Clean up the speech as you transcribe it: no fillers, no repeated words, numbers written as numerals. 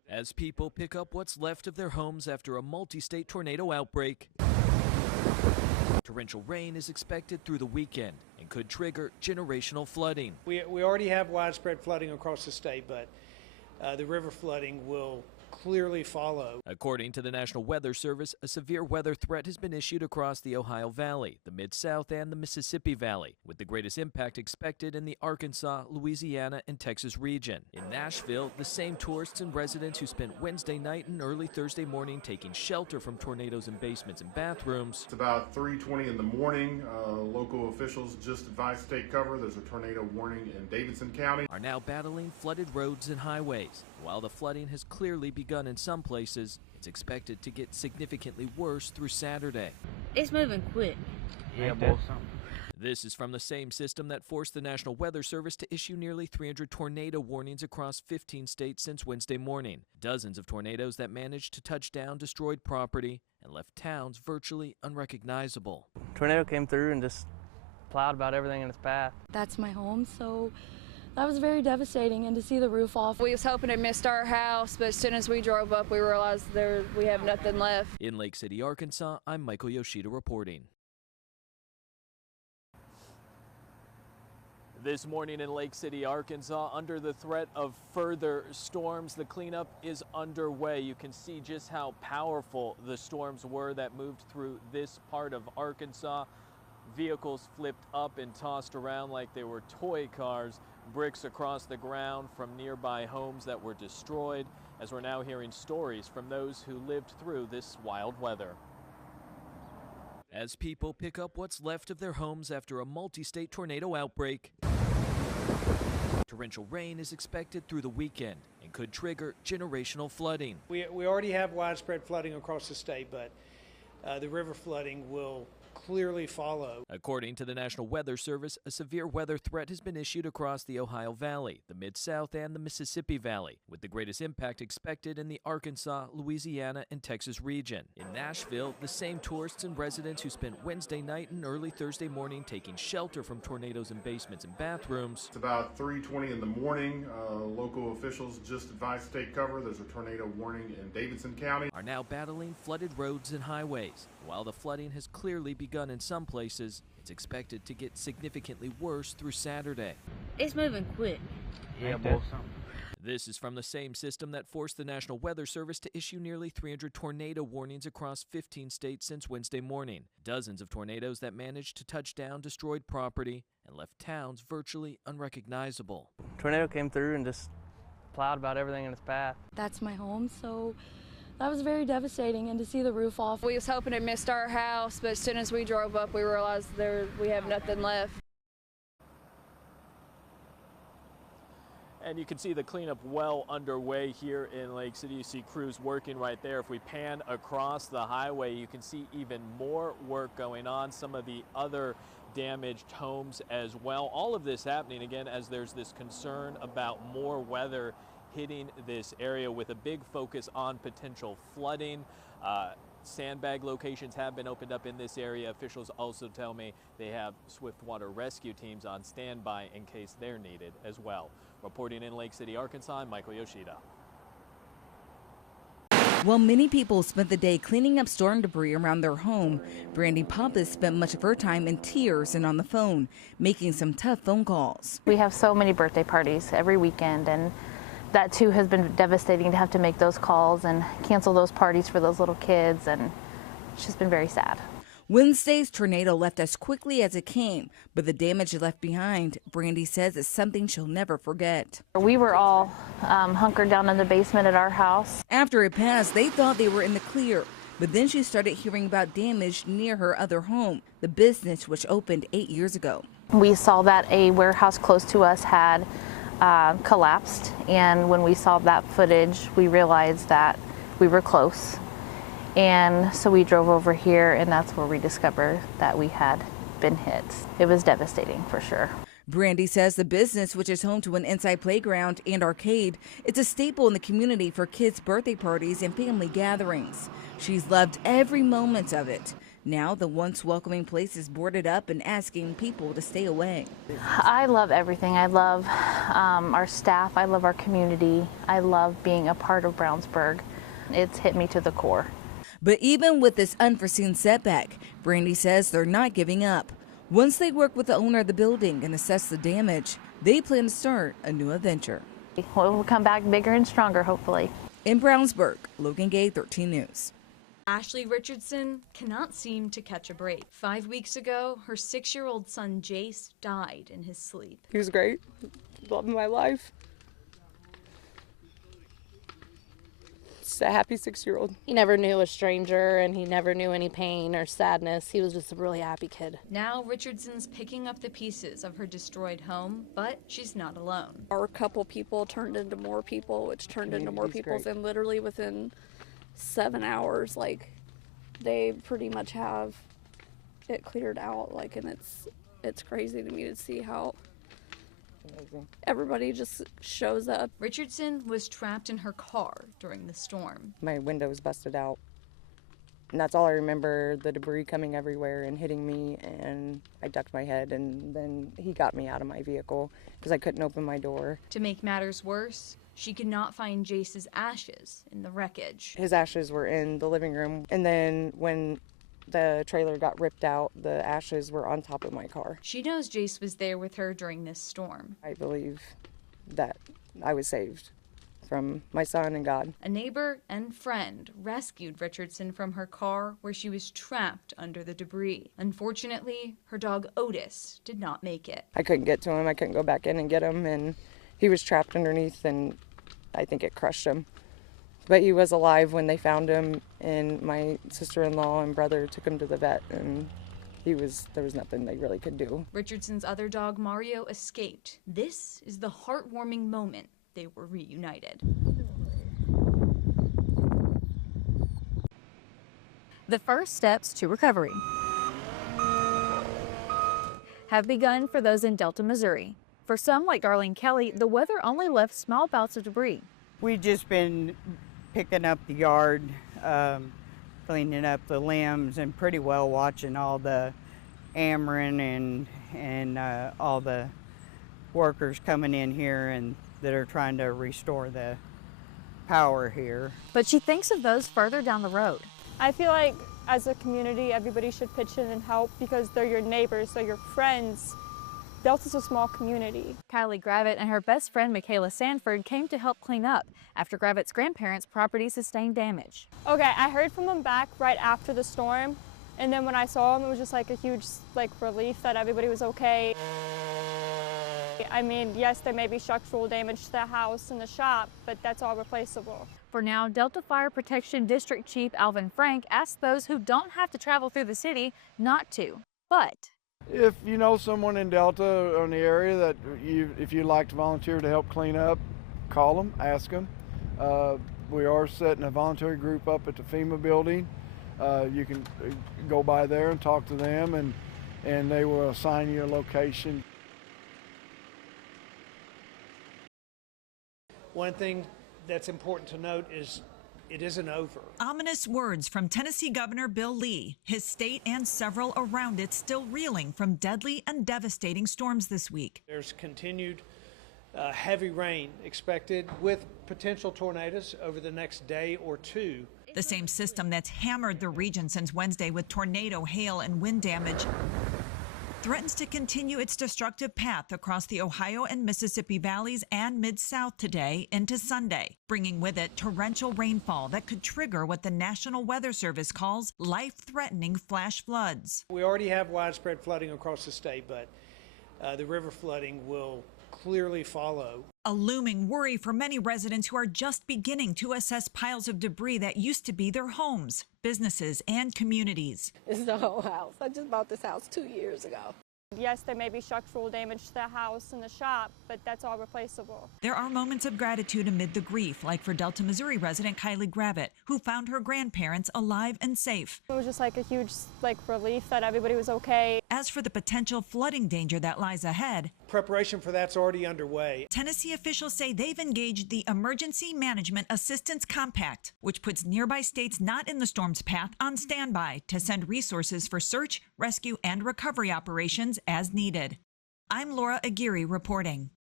As people pick up what's left of their homes after a multi-state tornado outbreak. Torrential rain is expected through the weekend and could trigger generational flooding. We already have widespread flooding across the state, but the river flooding will clearly follow. According to the National Weather Service, a severe weather threat has been issued across the Ohio Valley, the Mid-South, and the Mississippi Valley, with the greatest impact expected in the Arkansas, Louisiana, and Texas region. In Nashville, the same tourists and residents who spent Wednesday night and early Thursday morning taking shelter from tornadoes in basements and bathrooms. It's about 3:20 in the morning. Local officials just advised to take cover. There's a tornado warning in Davidson County. Are now battling flooded roads and highways. While the flooding has clearly begun in some places, it's expected to get significantly worse through Saturday. It's moving quick. Yeah, both something. This is from the same system that forced the National Weather Service to issue nearly 300 tornado warnings across 15 states since Wednesday morning. Dozens of tornadoes that managed to touch down destroyed property and left towns virtually unrecognizable. Tornado came through and just plowed about everything in its path. That's my home, so that was very devastating, and to see the roof off. We was hoping it missed our house, but as soon as we drove up, we realized we have nothing left. In Lake City, Arkansas, I'm Michael Yoshida reporting. This morning in Lake City, Arkansas, under the threat of further storms, the cleanup is underway. You can see just how powerful the storms were that moved through this part of Arkansas. Vehicles flipped up and tossed around like they were toy cars. Bricks across the ground from nearby homes that were destroyed, as we're now hearing stories from those who lived through this wild weather. As people pick up what's left of their homes after a multi-state tornado outbreak. Torrential rain is expected through the weekend and could trigger generational flooding. We already have widespread flooding across the state, but the river flooding will clearly follow. According to the National Weather Service, a severe weather threat has been issued across the Ohio Valley, the Mid-South, and the Mississippi Valley, with the greatest impact expected in the Arkansas, Louisiana, and Texas region. In Nashville, the same tourists and residents who spent Wednesday night and early Thursday morning taking shelter from tornadoes in basements and bathrooms. It's about 3:20 in the morning. Local officials just advised to take cover. There's a tornado warning in Davidson County. Are now battling flooded roads and highways. While the flooding has clearly begun in some places, it's expected to get significantly worse through Saturday. It's moving quick. Yeah, both something. This is from the same system that forced the National Weather Service to issue nearly 300 tornado warnings across 15 states since Wednesday morning. Dozens of tornadoes that managed to touch down destroyed property and left towns virtually unrecognizable. Tornado came through and just plowed about everything in its path. That's my home, so that was very devastating, and to see the roof off. We was hoping it missed our house, but as soon as we drove up, we realized we have nothing left. And you can see the cleanup well underway here in Lake City. You see crews working right there. If we pan across the highway, you can see even more work going on. Some of the other damaged homes as well. All of this happening again as there's this concern about more weather hitting this area, with a big focus on potential flooding. Sandbag locations have been opened up in this area. Officials also tell me they have swift water rescue teams on standby in case they're needed as well. Reporting in Lake City, Arkansas, I'm Michael Yoshida. While many people spent the day cleaning up storm debris around their home, Brandy Pappas spent much of her time in tears and on the phone, making some tough phone calls. We have so many birthday parties every weekend, and that too has been devastating to have to make those calls and cancel those parties for those little kids, and it's just been very sad. Wednesday's tornado left as quickly as it came, but the damage left behind, Brandy says, is something she'll never forget. We were all hunkered down in the basement at our house. After it passed, they thought they were in the clear, but then she started hearing about damage near her other home, the business which opened 8 years ago. We saw that a warehouse close to us had collapsed, and when we saw that footage, we realized that we were close. And so we drove over here, and that's where we discovered that we had been hit. It was devastating for sure. Brandy says the business, which is home to an inside playground and arcade, is a staple in the community for kids' birthday parties and family gatherings. She's loved every moment of it. Now the once welcoming place is boarded up and asking people to stay away. I love everything. I love our staff. I love our community. I love being a part of Brownsburg. It's hit me to the core. But even with this unforeseen setback, Brandy says they're not giving up. Once they work with the owner of the building and assess the damage, they plan to start a new adventure. We'll come back bigger and stronger, hopefully. In Brownsburg, Logan Gay, 13 News. Ashley Richardson cannot seem to catch a break. 5 weeks ago, her 6-year-old son Jace died in his sleep. He was great. Love of my life. Just a happy 6-year-old. He never knew a stranger and he never knew any pain or sadness. He was just a really happy kid. Now Richardson's picking up the pieces of her destroyed home, but she's not alone. Our couple people turned into more people, which turned into more people, and literally within 7 hours, like, they pretty much have it cleared out, like, and it's crazy to me to see how everybody just shows up. Richardson was trapped in her car during the storm. My window was busted out, and that's all I remember, the debris coming everywhere and hitting me, and I ducked my head, and then he got me out of my vehicle because I couldn't open my door. To make matters worse, she could not find Jace's ashes in the wreckage. His ashes were in the living room, and then when the trailer got ripped out, the ashes were on top of my car. She knows Jace was there with her during this storm. I believe that I was saved from my son and God. A neighbor and friend rescued Richardson from her car where she was trapped under the debris. Unfortunately, her dog Otis did not make it. I couldn't get to him. I couldn't go back in and get him, and he was trapped underneath, and I think it crushed him. But he was alive when they found him, and my sister-in-law and brother took him to the vet, and there was nothing they really could do. Richardson's other dog, Mario, escaped. This is the heartwarming moment they were reunited. The first steps to recovery have begun for those in Delta, Missouri. For some, like Darlene Kelly, the weather only left small bouts of debris. We've just been picking up the yard, cleaning up the limbs, and pretty well watching all the Ameren and all the workers coming in here and that are trying to restore the power here. But she thinks of those further down the road. I feel like as a community, everybody should pitch in and help because they're your neighbors, they're your friends. Delta's a small community. Kylie Gravitt and her best friend Michaela Sanford came to help clean up after Gravitt's grandparents' property sustained damage. Okay, I heard from them back right after the storm, and then when I saw them, it was just like a huge relief that everybody was okay. I mean, yes, there may be structural damage to the house and the shop, but that's all replaceable. For now, Delta Fire Protection District Chief Alvin Frank asked those who don't have to travel through the city not to, but if you know someone in Delta or in the area that if you'd like to volunteer to help clean up, call them, ask them. We are setting a voluntary group up at the FEMA building. You can go by there and talk to them, and they will assign you a location. One thing that's important to note is it isn't over. Ominous words from Tennessee Governor Bill Lee. His state and several around it still reeling from deadly and devastating storms this week. There's continued heavy rain expected with potential tornadoes over the next day or two. The same system that's hammered the region since Wednesday with tornado, hail, and wind damage threatens to continue its destructive path across the Ohio and Mississippi valleys and Mid-South today into Sunday, bringing with it torrential rainfall that could trigger what the National Weather Service calls life-threatening flash floods. We already have widespread flooding across the state, but the river flooding will clearly follow. A looming worry for many residents who are just beginning to assess piles of debris that used to be their homes, businesses, and communities. This is the whole house. I just bought this house 2 years ago. Yes, there may be structural damage to the house and the shop, but that's all replaceable. There are moments of gratitude amid the grief, like for Delta, Missouri resident Kylie Gravitt, who found her grandparents alive and safe. It was just like a huge relief that everybody was okay. As for the potential flooding danger that lies ahead, preparation for that's already underway. Tennessee officials say they've engaged the Emergency Management Assistance Compact, which puts nearby states not in the storm's path on standby to send resources for search, rescue, and recovery operations as needed. I'm Laura Aguirre reporting.